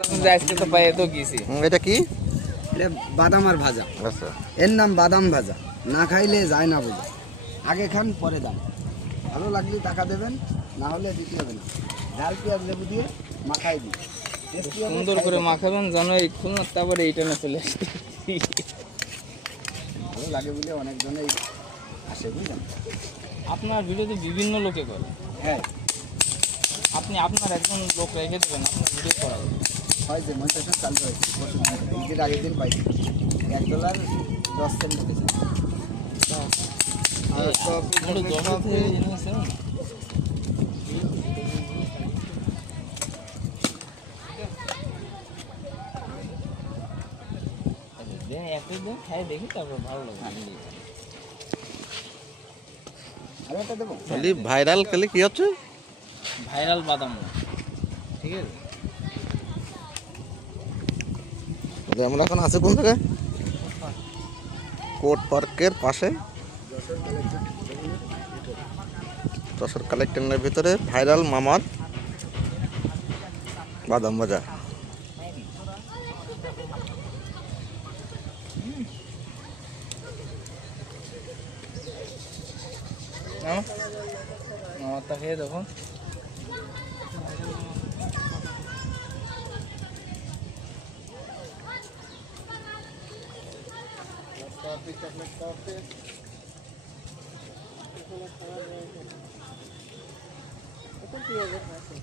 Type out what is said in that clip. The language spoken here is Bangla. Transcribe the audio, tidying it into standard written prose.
আজকে তো পায়ে তো গেছি। এটা কি? এটা বাদাম আর ভাজা। আচ্ছা, এর নাম বাদাম ভাজা। না খাইলে যায় না বোঝা। আগে খান পরে দাম। ভালো লাগলে টাকা দেবেন, না হলে দিতে হবে না। ঝাল পেঁয়াজ লেবু দিয়ে মাখাই দিই। টেস্টি হবে, সুন্দর খাই করে দেখেন। মাখাবেন জানো একটু না, তারপরে এইটা না চলে আসবে। ভালো লাগে বলে অনেকজনেই আসে, বুঝলেন? আপনার ভিডিওতে বিভিন্ন লোকে করে। হ্যাঁ, আপনি আপনার একজন লোক রেখে দেবেন, আপনার ভিডিও করা যাবে। হয়েছে মনসেশন চালু হয়েছে। ঈদের আগের দিন পাইছি $1.10 দিয়েছে। আর কফি একটু জল থেকে জিনিস আছে না? একটু দিন খাই দেখি, তারপর ভালো লাগে। আর একটা দেবো? খালি ভাইরাল খালি কি হচ্ছে? ভাইরাল বাদাম না, ঠিক আছে? যে আমরা এখন আছি কোন জায়গায়? কোর্ট পার্কের পাশে, যশোর কালেক্টরের ভিতরে ভাইরাল মামার বাদাম ভাজা। আমারটা খেয়ে দেখো। এটা পেঁয়াজের পাশে